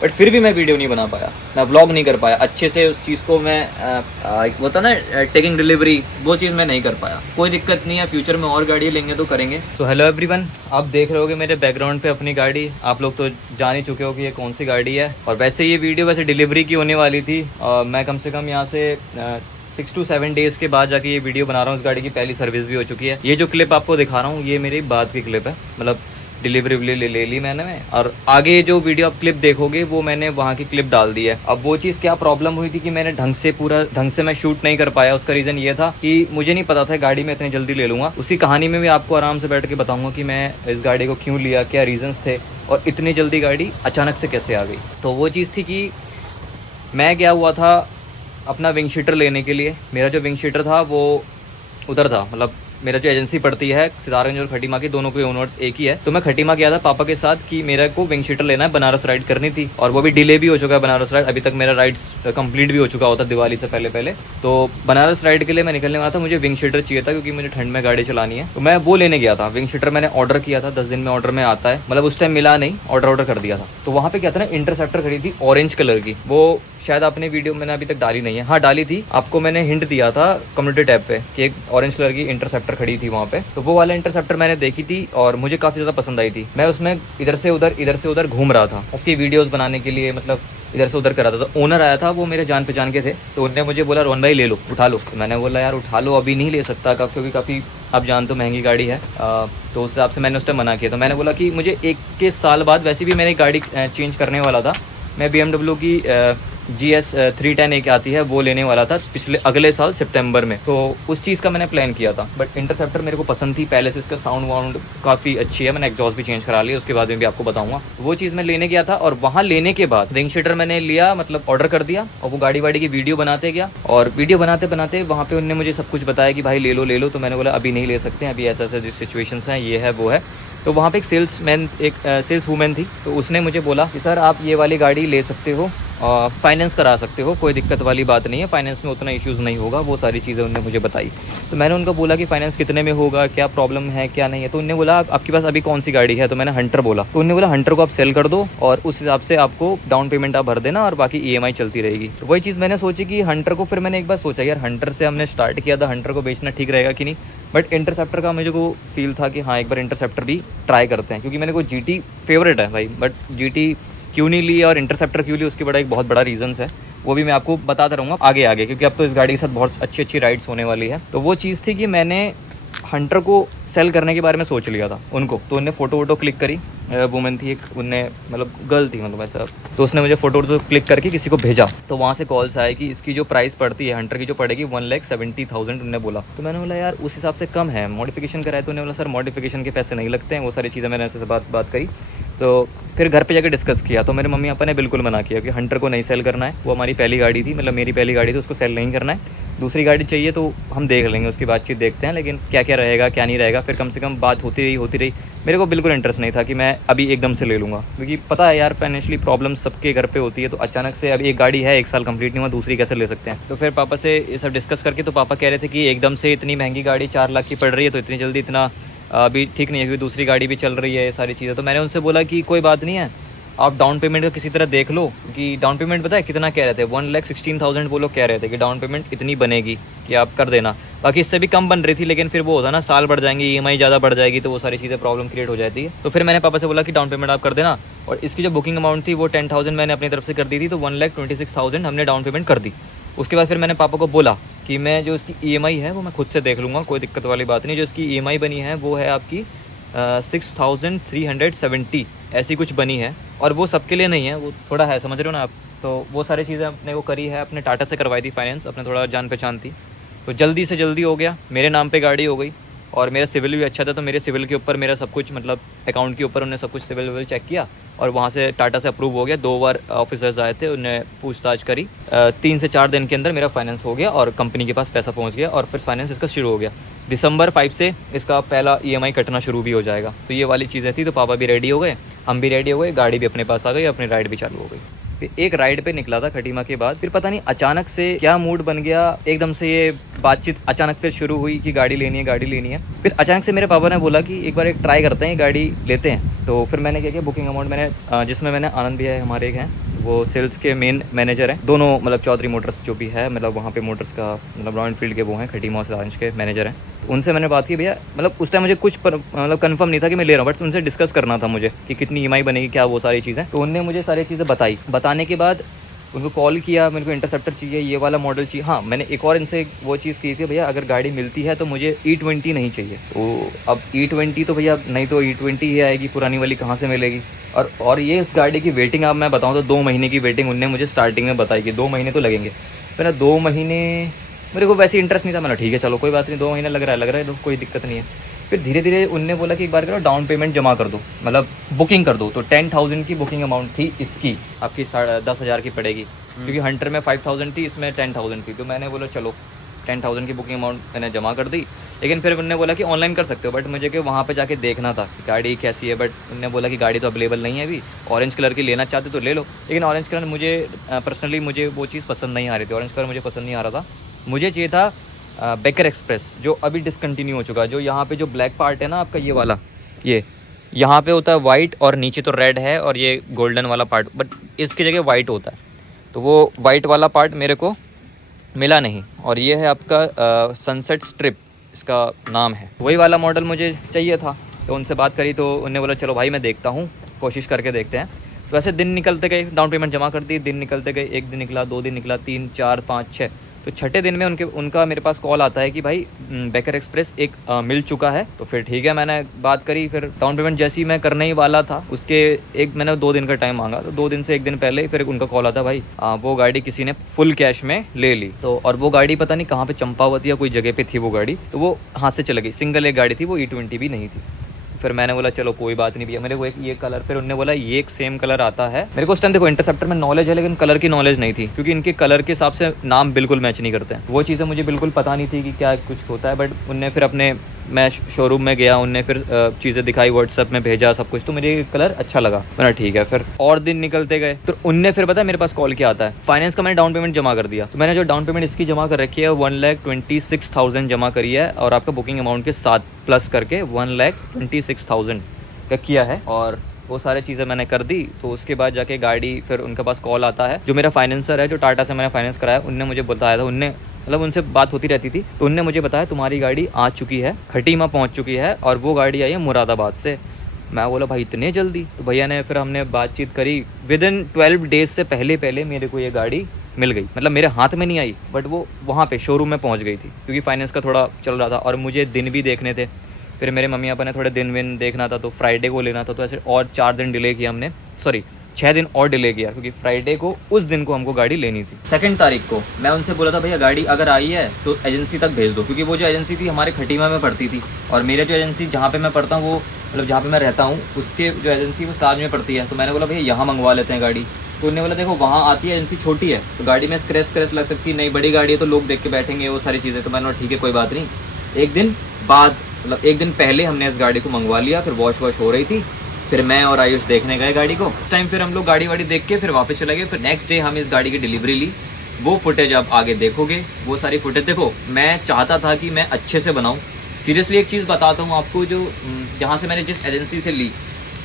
But फिर भी मैं वीडियो नहीं बना पाया, मैं व्लॉग नहीं कर पाया अच्छे से उस चीज़ को। मैं होता ना टेकिंग डिलीवरी, वो चीज़ मैं नहीं कर पाया। कोई दिक्कत नहीं है, फ्यूचर में और गाड़ी लेंगे तो करेंगे। तो हेलो एवरीवन, आप देख रहे होगे मेरे बैकग्राउंड पे अपनी गाड़ी। आप लोग तो जान ही चुके हो कि ये कौन सी गाड़ी है। और वैसे ये वीडियो वैसे डिलीवरी की होने वाली थी। मैं कम से कम यहाँ से 6 to 7 डेज़ के बाद जाके ये वीडियो बना रहा हूँ। इस गाड़ी की पहली सर्विस भी हो चुकी है। ये जो क्लिप आपको दिखा रहा हूँ ये मेरी बाद की क्लिप है, मतलब डिलीवरी ले ली मैंने और आगे जो वीडियो आप क्लिप देखोगे वो मैंने वहाँ की क्लिप डाल दी है। अब वो चीज़ क्या प्रॉब्लम हुई थी कि मैंने ढंग से मैं शूट नहीं कर पाया। उसका रीज़न ये था कि मुझे नहीं पता था गाड़ी में इतनी जल्दी ले लूँगा। उसी कहानी में भी आपको आराम से बैठ के बताऊँगा कि मैं इस गाड़ी को क्यों लिया, क्या रीजंस थे और इतनी जल्दी गाड़ी अचानक से कैसे आ गई। तो वो चीज़ थी कि मैं क्या हुआ था अपना विंग शीटर लेने के लिए। मेरा जो विंग शीटर था वो उधर था, मतलब मेरा जो एजेंसी पड़ती है सितारगंज और खटीमा की, दोनों के ओनर्स एक ही है। तो मैं खटीमा गया था पापा के साथ कि मेरे को विंग शीटर लेना है, बनारस राइड करनी थी। और वो भी डिले भी हो चुका है बनारस राइड, अभी तक मेरा राइड्स कंप्लीट भी हो चुका होता दिवाली से पहले। तो बनारस राइड के लिए मैं निकलने वाला था, मुझे विंग शीटर चाहिए था क्योंकि मुझे ठंड में गाड़ी चलानी है। तो मैं वो लेने गया था। विंग शीटर मैंने ऑर्डर किया था, 10 दिन में ऑर्डर में आता है, मतलब उस टाइम मिला नहीं, ऑर्डर कर दिया था। तो वहाँ पे क्या था ना, इंटरसेप्टर खड़ी थी ऑरेंज कलर की। वो शायद आपने वीडियो मैंने अभी तक डाली नहीं है, हाँ डाली थी, आपको मैंने हिंट दिया था कम्युनिटी टैब पे कि एक ऑरेंज कलर की इंटरसेप्टर खड़ी थी वहाँ पे। तो वो वाला इंटरसेप्टर मैंने देखी थी और मुझे काफ़ी ज़्यादा पसंद आई थी। मैं उसमें इधर से उधर घूम रहा था उसकी वीडियोस बनाने के लिए, मतलब इधर से उधर कर रहा था। तो ओनर आया था, वो मेरे जान पहचान के थे। तो उन्होंने मुझे बोला रोहन भाई ले लो, उठा लो। तो मैंने बोला यार उठा लो, अभी नहीं ले सकता क्योंकि काफ़ी आप जानते हो महंगी गाड़ी है। तो उस हिसाब से मैंने उस टाइम मना किया। तो मैंने बोला कि मुझे 1 साल बाद, वैसे भी मैंने गाड़ी चेंज करने वाला था, मैं BMW की GS 310 एक आती है वो लेने वाला था अगले साल सितंबर में। तो उस चीज़ का मैंने प्लान किया था। बट इंटरसेप्टर मेरे को पसंद थी पहले से, इसका साउंड वाउंड काफ़ी अच्छी है। मैंने एग्जॉस्ट भी चेंज करा लिया, उसके बाद में भी आपको बताऊंगा। वो चीज़ मैं लेने गया था और वहाँ लेने के बाद विंग शीटर मैंने लिया, मतलब ऑर्डर कर दिया। और वो गाड़ी की वीडियो बनाते गया और वीडियो बनाते वहाँ पे उन्होंने मुझे सब कुछ बताया कि भाई ले लो। तो मैंने बोला अभी नहीं ले सकते हैं, अभी ऐसा सिचुएशंस हैं, ये है वो है। तो वहाँ पे एक सेल्स वूमेन थी। तो उसने मुझे बोला कि सर आप ये वाली गाड़ी ले सकते हो, फाइनेंस करा सकते हो, कोई दिक्कत वाली बात नहीं है, फाइनेंस में उतना इश्यूज़ नहीं होगा। वो सारी चीज़ें उन्होंने मुझे बताई। तो मैंने उनको बोला कि फाइनेंस कितने में होगा, क्या प्रॉब्लम है क्या नहीं है। तो उन्होंने बोला आपके पास अभी कौन सी गाड़ी है। तो मैंने हंटर बोला। तो उन्होंने बोला हंटर को आप सेल कर दो और उस हिसाब से आपको डाउन पेमेंट आप भर देना और बाकी EMI चलती रहेगी। तो वही चीज़ मैंने सोची कि हंटर को, फिर मैंने एक बार सोचा यार हंटर से हमने स्टार्ट किया था, हंटर को बेचना ठीक रहेगा कि नहीं। बट इंटरसेप्टर का मुझे को फील था कि हाँ एक बार इंटरसेप्टर भी ट्राई करते हैं, क्योंकि मैंने को GT फेवरेट है भाई। बट GT क्यों नहीं ली और इंटरसेप्टर क्यों ली, उसकी एक बहुत बड़ा रीज़न्स है, वो भी मैं आपको बताता रहूँगा आगे, क्योंकि अब तो इस गाड़ी के साथ बहुत अच्छी राइड्स होने वाली है। तो वो चीज़ थी कि मैंने हंटर को सेल करने के बारे में सोच लिया था उनको। तो उनने फ़ोटो क्लिक करी, वुमेन थी एक, उनने मतलब गर्ल थी मतलब ऐसा। तो उसने मुझे फ़ोटो क्लिक करके किसी को भेजा। तो वहाँ से कॉल्स आए कि इसकी जो प्राइस पड़ती है हंटर की जो पड़ेगी 1,70,000 उन्होंने बोला। तो मैंने बोला यार उस हिसाब से कम है, मॉडिफिकेशन कराए। तो उन्होंने बोला सर मॉडिफिकेशन के पैसे नहीं लगते हैं, वो सारी चीज़ें मैंने ऐसे बात करी। तो फिर घर पे जाकर डिस्कस किया। तो मेरे मम्मी पापा ने बिल्कुल मना किया कि हंटर को नहीं सेल करना है, वो हमारी पहली गाड़ी थी, मतलब मेरी पहली गाड़ी थी, उसको सेल नहीं करना है। दूसरी गाड़ी चाहिए तो हम देख लेंगे, उसकी बातचीत देखते हैं, लेकिन क्या क्या रहेगा क्या नहीं रहेगा। फिर कम से कम बात होती रही। मेरे को बिल्कुल इंटरेस्ट नहीं था कि मैं अभी एकदम से ले लूँगा, क्योंकि पता है यार फाइनेंशियली प्रॉब्लम सबके घर पे होती है। तो अचानक से अभी एक गाड़ी है 1 साल कंप्लीट नहीं हुआ, दूसरी कैसे ले सकते हैं। तो फिर पापा से ये सब डिस्कस करके, तो पापा कह रहे थे कि एकदम से इतनी महंगी गाड़ी 4 लाख की पड़ रही है, तो इतनी जल्दी इतना अभी ठीक नहीं है, क्योंकि दूसरी गाड़ी भी चल रही है, ये सारी चीज़ें। तो मैंने उनसे बोला कि कोई बात नहीं है, आप डाउन पेमेंट का किसी तरह देख लो। कि डाउन पेमेंट पता है कितना कह रहे थे, 1,16,000 वो लोग कह रहे थे कि डाउन पेमेंट इतनी बनेगी कि आप कर देना। बाकी इससे भी कम बन रही थी, लेकिन फिर वो होता ना साल बढ़ जाएंगे, EMI ज़्यादा बढ़ जाएगी, तो वो सारी चीज़ें प्रॉब्लम क्रिएट हो जाती है। तो फिर मैंने पापा से बोला कि डाउन पेमेंट आप कर देना। और इसकी जो बुकिंग अमाउंट थी वो 10,000 मैंने अपनी तरफ से कर दी थी। तो 1,26,000 हमने डाउन पेमेंट कर दी। उसके बाद फिर मैंने पापा को बोला कि मैं जो इसकी EMI है वो मैं खुद से देख लूँगा, कोई दिक्कत वाली बात नहीं। जो इसकी EMI बनी है वो है आपकी 6,370 ऐसी कुछ बनी है। और वो सबके लिए नहीं है, वो थोड़ा है, समझ रहे हो ना आप। तो वो सारी चीज़ें अपने को करी है, अपने टाटा से करवाई थी फाइनेंस, अपने थोड़ा जान पहचान थी। तो जल्दी से जल्दी हो गया, मेरे नाम पे गाड़ी हो गई। और मेरा सिविल भी अच्छा था, तो मेरे सिविल के ऊपर मेरा सब कुछ, मतलब अकाउंट के ऊपर उन्होंने सब कुछ सिविल चेक किया और वहाँ से टाटा से अप्रूव हो गया। 2 बार ऑफिसर्स आए थे, उन्हें पूछताछ करी। 3 से 4 दिन के अंदर मेरा फाइनेंस हो गया और कंपनी के पास पैसा पहुँच गया और फिर फाइनेंस इसका शुरू हो गया। दिसंबर 5 से इसका पहला EMI कटना शुरू भी हो जाएगा। तो ये वाली चीज़ें थी। तो पापा भी रेडी हो गए, हम भी रेडी हो गए, गाड़ी भी अपने पास आ गई, अपनी राइड भी चालू हो गई। फिर एक राइड पे निकला था खटीमा के बाद, फिर पता नहीं अचानक से क्या मूड बन गया, एकदम से ये बातचीत अचानक फिर शुरू हुई कि गाड़ी लेनी है गाड़ी लेनी है। फिर अचानक से मेरे पापा ने बोला कि एक बार एक ट्राई करते हैं, गाड़ी लेते हैं। तो फिर मैंने क्या किया, बुकिंग अमाउंट मैंने जिसमें मैंने आनंद भैया है हमारे एक हैं, वो सेल्स के मेन मैनेजर हैं दोनों, मतलब चौधरी मोटर्स जो भी है, मतलब वहाँ पे मोटर्स का मतलब रॉयल एनफील्ड के वो हैं, खटीमा और सारंज के मैनेजर हैं। तो उनसे मैंने बात की, भैया मतलब उस टाइम मुझे कुछ मतलब कंफर्म नहीं था कि मैं ले रहा हूँ, बट उनसे डिस्कस करना था मुझे कि कितनी ईएमआई बनेगी क्या, वो सारी चीज़ें। तो उनने मुझे सारी चीज़ें बताई। बताने के बाद उनको कॉल किया, मेरे को इंटरसेप्टर चाहिए, ये वाला मॉडल चाहिए। हाँ, मैंने एक और इनसे वो चीज़ की थी, भैया अगर गाड़ी मिलती है तो मुझे E20 नहीं चाहिए। तो अब E20 तो भैया नहीं तो E20 ही आएगी, पुरानी वाली कहाँ से मिलेगी। और ये इस गाड़ी की वेटिंग अब मैं बताऊँ तो 2 महीने की वेटिंग उनने मुझे स्टार्टिंग में बताई कि 2 महीने तो लगेंगे। फिर ना 2 महीने मेरे को वैसे इंटरेस्ट नहीं था, मैंने ठीक है चलो कोई बात नहीं, 2 महीने लग रहा है तो कोई दिक्कत नहीं है। फिर धीरे धीरे उनने बोला कि एक बार करो डाउन पेमेंट जमा कर दो, मतलब बुकिंग कर दो। तो 10,000 की बुकिंग अमाउंट थी इसकी, आपकी 10,500 की पड़ेगी, क्योंकि हंटर में 5,000 थी, इसमें 10,000 थी। तो मैंने बोला चलो 10,000 की बुकिंग अमाउंट मैंने जमा कर दी। लेकिन फिर उन्होंने बोला कि ऑनलाइन कर सकते हो, बट मुझे कि वहाँ पे जाके देखना था कि गाड़ी कैसी है। बट उन्होंने बोला कि गाड़ी तो अवेलेबल नहीं है अभी, ऑरेंज कलर की लेना चाहते तो ले लो। लेकिन ऑरेंज कलर मुझे पर्सनली मुझे वो चीज़ पसंद नहीं आ रही थी, ऑरेंज कलर मुझे पसंद नहीं आ रहा था। मुझे चाहिए था बेकर एक्सप्रेस, जो अभी डिसकंटिन्यू हो चुका है। जो यहाँ पे जो ब्लैक पार्ट है ना आपका, ये वाला, ये यहाँ पे होता है वाइट और नीचे तो रेड है और ये गोल्डन वाला पार्ट, बट इसकी जगह वाइट होता है। तो वो वाइट वाला पार्ट मेरे को मिला नहीं। और ये है आपका सनसेट स्ट्रिप, इसका नाम है, वही वाला मॉडल मुझे चाहिए था। तो उनसे बात करी तो उन्होंने बोला चलो भाई मैं देखता हूँ, कोशिश करके देखते हैं। तो ऐसे दिन निकलते गए, डाउन पेमेंट जमा कर दी, दिन निकलते गए, 1 दिन निकला, 2 दिन निकला, 3, 4, 5, 6। तो छठे दिन में उनका मेरे पास कॉल आता है कि भाई बेकर एक्सप्रेस एक मिल चुका है। तो फिर ठीक है, मैंने बात करी। फिर डाउन पेमेंट जैसे ही मैं करने ही वाला था, उसके मैंने 2 दिन का टाइम मांगा। तो 2 दिन से 1 दिन पहले ही फिर उनका कॉल आता, भाई वो गाड़ी किसी ने फुल कैश में ले ली। तो और वो गाड़ी पता नहीं कहाँ पे, चंपावती या कोई जगह पे थी वो गाड़ी, तो वो हाथ से चली गई। सिंगल एक गाड़ी थी, वो E20 भी नहीं थी। फिर मैंने बोला चलो कोई बात नहीं भैया, मेरे को एक ये कलर, फिर उन्होंने बोला ये एक सेम कलर आता है। मेरे को उस टाइम देखो इंटरसेप्टर में नॉलेज है, लेकिन कलर की नॉलेज नहीं थी, क्योंकि इनके कलर के हिसाब से नाम बिल्कुल मैच नहीं करते हैं। वो चीज़ें मुझे बिल्कुल पता नहीं थी कि क्या कुछ होता है। बट उनने फिर अपने, मैं शोरूम में गया, उनने फिर चीज़ें दिखाई, व्हाट्सएप में भेजा सब कुछ, तो मुझे कलर अच्छा लगा। मैंने ठीक है। फिर और दिन निकलते गए, तो उनने फिर पता है मेरे पास कॉल किया आता है, फाइनेंस का मैंने डाउन पेमेंट जमा कर दिया। तो मैंने जो डाउन पेमेंट इसकी जमा कर रखी है 1,26,000 जमा करी है, और आपका बुकिंग अमाउंट के साथ प्लस करके 1,26,000 का किया है। और वो सारी चीज़ें मैंने कर दी। तो उसके बाद जाके गाड़ी, फिर उनके पास कॉल आता है, जो मेरा फाइनेंसर है, जो टाटा से मैंने फाइनेंस कराया, उनने मुझे बताया था, उनने मतलब उनसे बात होती रहती थी, तो उनने मुझे बताया तुम्हारी गाड़ी आ चुकी है, खटीमा पहुंच चुकी है, और वो गाड़ी आई है मुरादाबाद से। मैं बोला भाई इतने जल्दी? तो भैया ने, फिर हमने बातचीत करी, विदिन 12 डेज से पहले मेरे को ये गाड़ी मिल गई। मतलब मेरे हाथ में नहीं आई, बट वो वहाँ पे शोरूम में पहुँच गई थी, क्योंकि फाइनेंस का थोड़ा चल रहा था और मुझे दिन भी देखने थे। फिर मेरे मम्मी पापा ने थोड़े दिन विन देखना था, तो फ्राइडे को लेना था। तो ऐसे और 4 दिन डिले किया हमने, सॉरी 6 दिन और डिले किया, क्योंकि फ्राइडे को उस दिन को हमको गाड़ी लेनी थी। 2 तारीख को मैं उनसे बोला था भैया गाड़ी अगर आई है तो एजेंसी तक भेज दो, क्योंकि वो जो एजेंसी थी हमारे खटीमा में पड़ती थी, और मेरे जो एजेंसी जहाँ पे मैं पढ़ता हूँ, वो मतलब जहाँ पे मैं रहता हूँ, उसके जो एजेंसी वो साज में पड़ती है। तो मैंने बोला भैया यहाँ मंगवा लेते हैं गाड़ी। तो उन्होंने बोला देखो वहाँ आती है एजेंसी, छोटी है तो गाड़ी में स्क्रैच लग सकती है, नहीं बड़ी गाड़ी है तो लोग देख के बैठेंगे, वो सारी चीज़ें। तो मैंने बोला ठीक है कोई बात नहीं। 1 दिन बाद, मतलब 1 दिन पहले हमने इस गाड़ी को मंगवा लिया। फिर वॉश हो रही थी, फिर मैं और आयुष देखने गए गाड़ी को। उस टाइम फिर हम लोग गाड़ी वाड़ी देख के फिर वापस चले गए। फिर नेक्स्ट डे हम इस गाड़ी की डिलीवरी ली। वो फुटेज आप आगे देखोगे, वो सारी फुटेज देखो। मैं चाहता था कि मैं अच्छे से बनाऊँ। सीरियसली एक चीज़ बताता हूँ आपको, जो जहाँ से मैंने जिस एजेंसी से ली,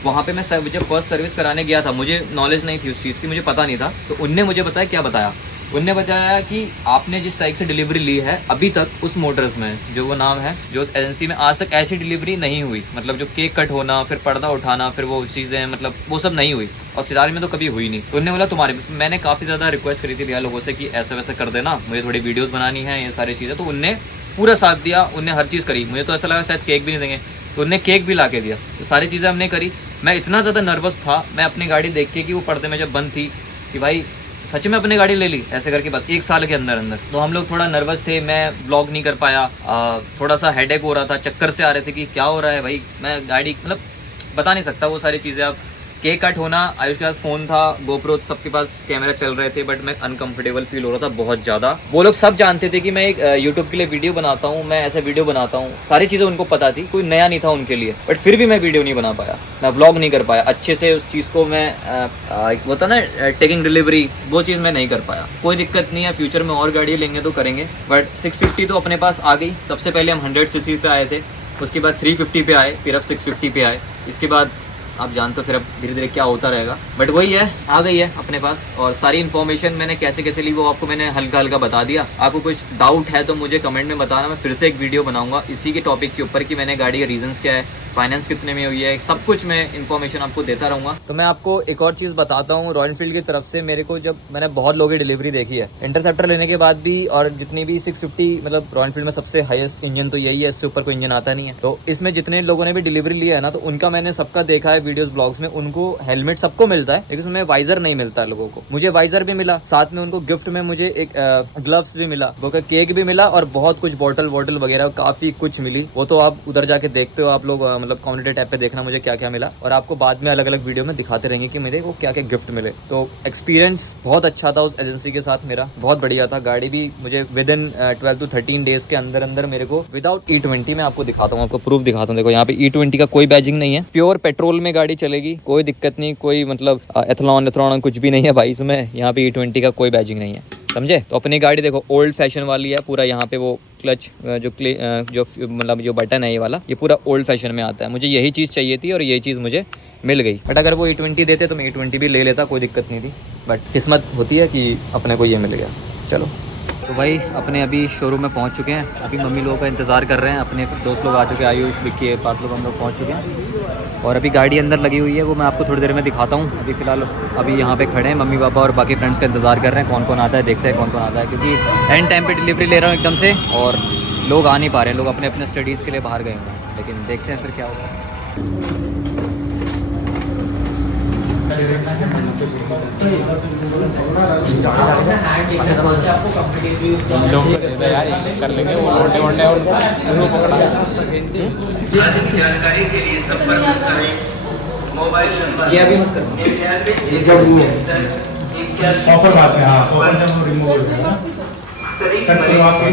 वहाँ पे मैं जब फर्स्ट सर्विस कराने गया था, मुझे नॉलेज नहीं थी उस चीज़ की, मुझे पता नहीं था। तो उनने मुझे बताया, क्या बताया, उनने बताया कि आपने जिस टाइप से डिलीवरी ली है, अभी तक उस मोटर्स में, जो वो नाम है, जो उस एजेंसी में आज तक ऐसी डिलीवरी नहीं हुई। मतलब जो केक कट होना, फिर पर्दा उठाना, फिर वो चीज़ें, मतलब वो सब नहीं हुई, और सितारे में तो कभी हुई नहीं। तो उन्होंने बोला तुम्हारे, मैंने काफ़ी ज़्यादा रिक्वेस्ट करी थी भैया लोगों से कि ऐसा वैसा कर देना, मुझे थोड़ी वीडियोज़ बनानी है, ये सारी चीज़ें। तो उनने पूरा साथ दिया, उनने हर चीज़ करी। मुझे तो ऐसा लगा शायद केक भी नहीं देंगे, तो उनने केक भी ला के दिया। तो सारी चीज़ें हमने करी। मैं इतना ज़्यादा नर्वस था, मैं अपनी गाड़ी देख के कि वो पर्दे में जब बंद थी, कि भाई सच में अपनी गाड़ी ले ली ऐसे करके, बस 1 साल के अंदर। तो हम लोग थोड़ा नर्वस थे, मैं ब्लॉग नहीं कर पाया, थोड़ा सा हेडेक हो रहा था, चक्कर से आ रहे थे कि क्या हो रहा है भाई, मैं गाड़ी मतलब बता नहीं सकता वो सारी चीज़ें आप। केक कट होना, आयुष के पास फ़ोन था, गोप्रो सबके पास कैमरा चल रहे थे, बट मैं अनकंफर्टेबल फील हो रहा था बहुत ज़्यादा। वो लोग सब जानते थे कि मैं एक यूट्यूब के लिए वीडियो बनाता हूँ, मैं ऐसा वीडियो बनाता हूँ, सारी चीज़ें उनको पता थी, कोई नया नहीं था उनके लिए, बट फिर भी मैं वीडियो नहीं बना पाया, मैं व्लॉग नहीं कर पाया अच्छे से। उस चीज़ को मैं होता ना टेकिंग डिलीवरी, वो चीज़ मैं नहीं कर पाया। कोई दिक्कत नहीं है, फ्यूचर में और गाड़ी लेंगे तो करेंगे, बट 650 तो अपने पास आ गई। सबसे पहले हम 100 सीसी पे आए थे, उसके बाद 350 पे आए, फिर अब 650 पे आए। इसके बाद आप जानते हो फिर अब धीरे धीरे क्या होता रहेगा, बट वही है, आ गई है अपने पास। और सारी इन्फॉर्मेशन मैंने कैसे कैसे ली वो आपको मैंने हल्का हल्का बता दिया। आपको कुछ डाउट है तो मुझे कमेंट में बताना, मैं फिर से एक वीडियो बनाऊंगा इसी के टॉपिक के ऊपर कि मैंने गाड़ी के रीजंस क्या है, फाइनेंस कितने में हुई है, सब कुछ मैं इन्फॉर्मेशन आपको देता रहूँगा। तो मैं आपको एक और चीज़ बताता हूँ, रॉयल एनफील्ड की तरफ से मेरे को, जब मैंने बहुत लोगों की डिलीवरी देखी है इंटरसेप्टर लेने के बाद भी, और जितनी भी 650, मतलब रॉयल एनफील्ड में सबसे हाईएस्ट इंजन तो यही है, इससे ऊपर कोई इंजन आता नहीं है। तो इसमें जितने लोगों ने भी डिलीवरी लिया है ना, तो उनका मैंने सबका देखा है वीडियोस ब्लॉग्स में, उनको हेलमेट सबको मिलता है, लेकिन उसमें वाइजर नहीं मिलता है लोगों को। मुझे वाइजर भी मिला, साथ में उनको गिफ्ट में मुझे एक ग्लव्स भी मिला, वो केक भी मिला, और बहुत कुछ बॉटल वगैरह काफी कुछ मिली। वो तो आप उधर जाके देखते हो आप लोग, मतलब कम्युनिटी टैब पे देखना मुझे क्या क्या मिला, और आपको बाद में अलग अलग वीडियो में दिखाते रहेंगे कि मुझे वो क्या क्या गिफ्ट मिले। तो एक्सपीरियंस बहुत अच्छा था उस एजेंसी के साथ, मेरा बहुत बढ़िया था। गाड़ी भी मुझे विद इन 12 to 13 डेज के अंदर अंदर मेरे को विदाउट E20, में आपको दिखाता हूँ, आपको प्रूफ दिखाता हूँ। देखो यहाँ पे E20 का कोई बैजिंग नहीं है, प्योर पेट्रोल में गाड़ी चलेगी, कोई दिक्कत नहीं, कोई मतलब एथलॉन कुछ भी नहीं है भाई इसमें। यहाँ पे E20 का कोई बैजिंग नहीं है, समझे। तो अपनी गाड़ी देखो ओल्ड फैशन वाली है पूरा, यहाँ पे वो क्लच जो मतलब जो बटन है ये वाला, ये पूरा ओल्ड फैशन में आता है। मुझे यही चीज़ चाहिए थी और यही चीज़ मुझे मिल गई, बट अगर वो E20 देते तो मैं E20 भी ले लेता, कोई दिक्कत नहीं थी, बट किस्मत होती है कि अपने को ये मिल गया। चलो तो भाई अपने अभी शोरूम में पहुंच चुके हैं, अभी मम्मी लोगों का इंतज़ार कर रहे हैं, अपने दोस्त लोग आ चुके हैं, आयुष विक्की 5 लोग हम लोग पहुँच चुके हैं, और अभी गाड़ी अंदर लगी हुई है, वो मैं आपको थोड़ी देर में दिखाता हूँ। अभी फ़िलहाल अभी यहाँ पे खड़े हैं, मम्मी पापा और बाकी फ्रेंड्स का इंतज़ार कर रहे हैं, कौन कौन आता है, देखते हैं कौन कौन आता है, क्योंकि एंड टाइम पर डिलीवरी ले रहा हूँ एकदम से, और लोग आ नहीं पा रहे हैं, लोग अपने अपने स्टडीज़ के लिए बाहर गए हुए हैं, लेकिन देखते हैं फिर क्या होगा। कर लेंगे वो लोटे वोटे और पकड़ा जानकारी के लिए संपर्क करें। मोबाइल नंबर ये अभी मत करो, ऑफर आते हैं। हाँ ऑफर जब रिमूव हो गया ना कट करवा के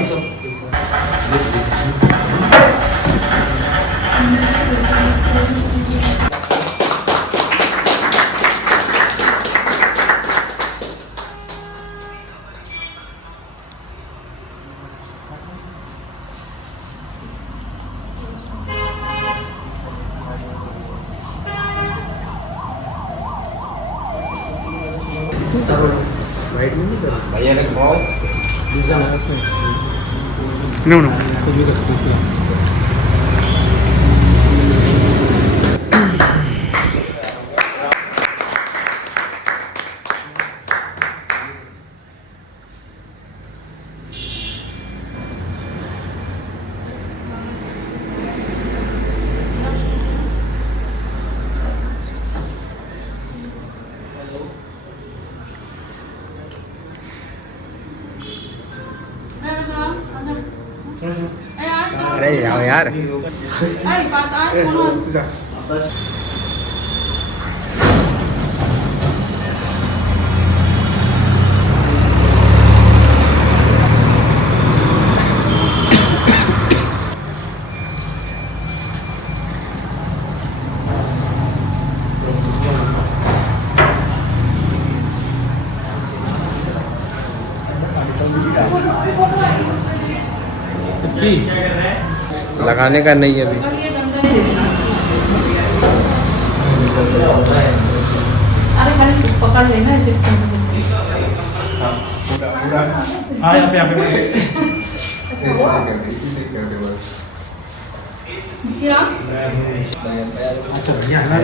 भैया ने नो नो कुछ भी कर सकते हैं। अरे यार यार इसकी लगाने का नहीं है अभी। अरे खाली पकड़ लेना इसे। हाँ यहाँ पे क्या?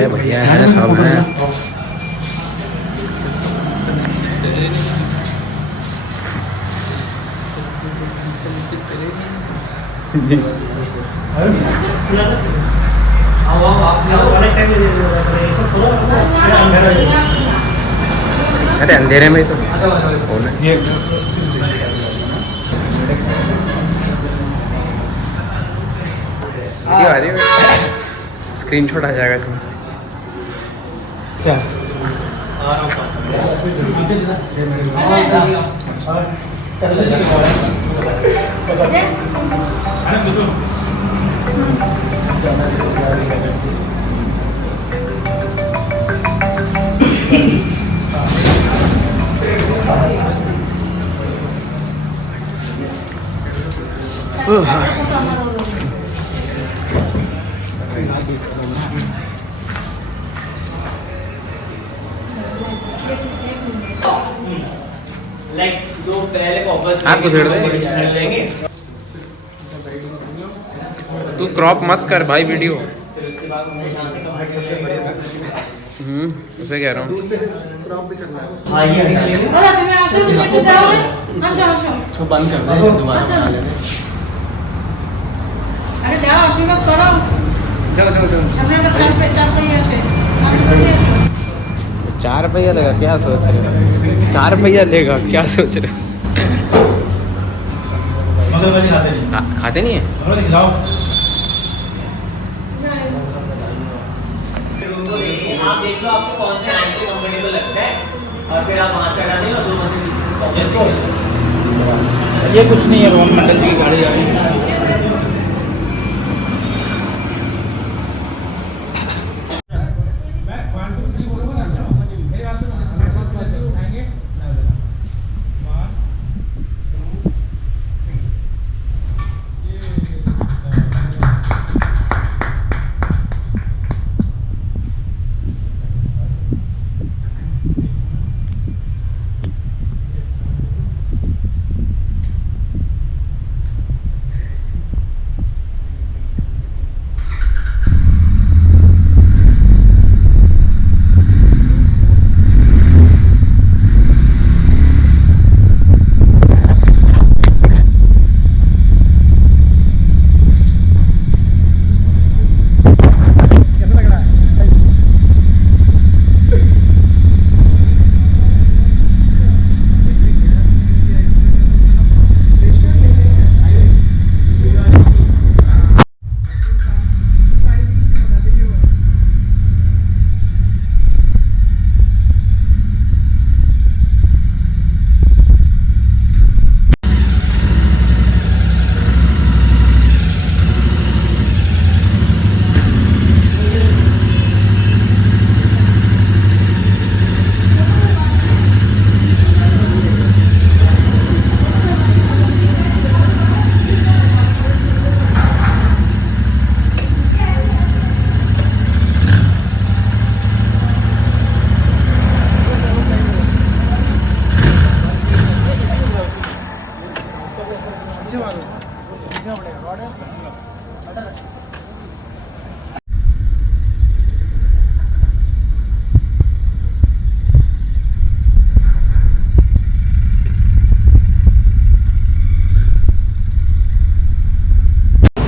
बढ़िया है सब है। अरे अंधेरे में तो स्क्रीनशॉट आ जाएगा इसमें से। अच्छा आपको छेड़ दे। तू क्रॉप मत कर भाई वीडियो। उसे कह रहा हूँ। बोला तुम्हें आशा भी बैठ जाओगे आशा आशा बंद कर दे दोबारा आशा अरे जाओ आशीर्वाद करो जाओ जाओ जाओ हमें चार पहिया से हम तो 4 रुपया लेगा क्या सोच रहे हो? 4 रुपया लेगा क्या सोच रहे हो? मगर भाजी खाते नहीं खाते नहीं है? और खिलाओ आप देख लो आपको कौन से हैंड से कंफर्टेबल लगता है और फिर आप वहां से हटा देंगे और 2 बंदे पीछे से पॉकेट। ये कुछ नहीं है रोहन मंडल जी की गाड़ी आ रही है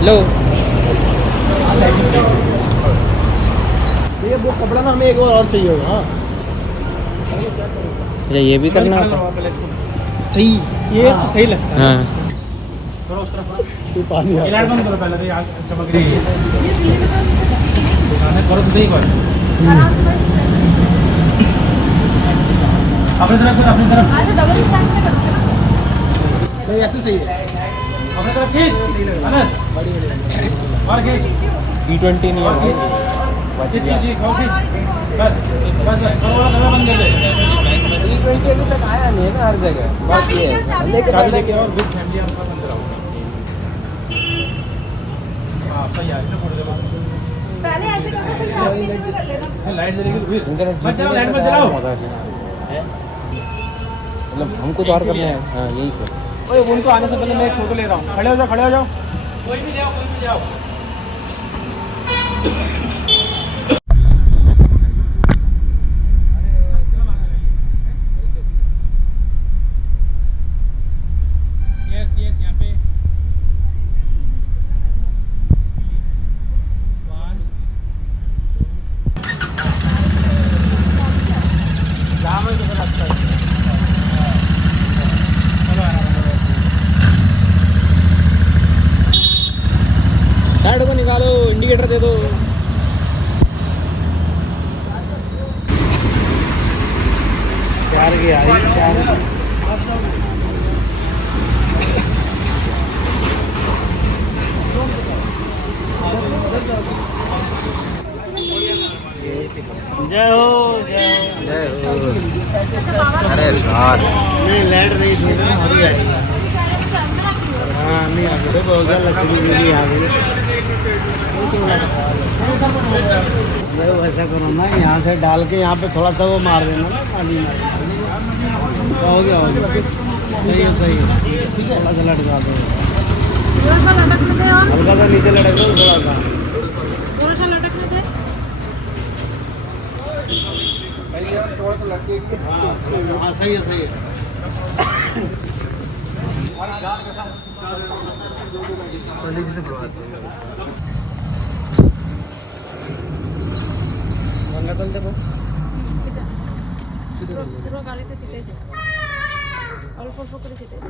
लो ये वो कपड़ा ना हमें एक और चाहिए होगा हाँ अच्छा ये भी करना होता? चाहिए ये तो सही लगता है हाँ थोड़ा उस तरफ ये पानी ये लाइट बंद करो पहले तो आग चमक रही है करो तो सही कर अपनी तरफ कर अपनी तरफ नहीं ऐसे सही है अपनी तरफ खींच अनस और खींच T20 नहीं है खींच खींच और खींच बस बस बस और वाला दरवाजा बंद कर दे T20 अभी तक आया नहीं है ना हर जगह बस ये चाबी लेके और विद फैमिली आप सब अंदर आओ हां सही है ना फोड़ दे पहले ऐसे करके फिर आप नीचे में कर लेना लाइट जलेगी फिर मत जलाओ लाइट मत जलाओ मतलब हम कुछ और करना है हाँ यही सब ओए उनको आने से पहले मैं एक फोटो ले रहा हूँ खड़े हो जाओ कोई भी जाओ यस यहाँ पे 1 जाम है तो रास्ता साइड को निकालो इंडिकेटर दे दो गया ये चार जय हो जय हो अरे यार नहीं लाइट नहीं थी ना अभी आई हाँ नहीं आ गए बहुत ज़्यादा लक्ष्मी जी भी आ गई वैसा करो ना यहाँ से डाल के यहाँ पे थोड़ा सा वो मार देना ना पानी में हो गया सही है थोड़ा सा लटका दो हल्का सा नीचे लटक दो थोड़ा सा हाँ सही है पंडित जी से गंगा तल देव পুরো গাড়িতে সিটাই অল্প অল্প করে সিটাই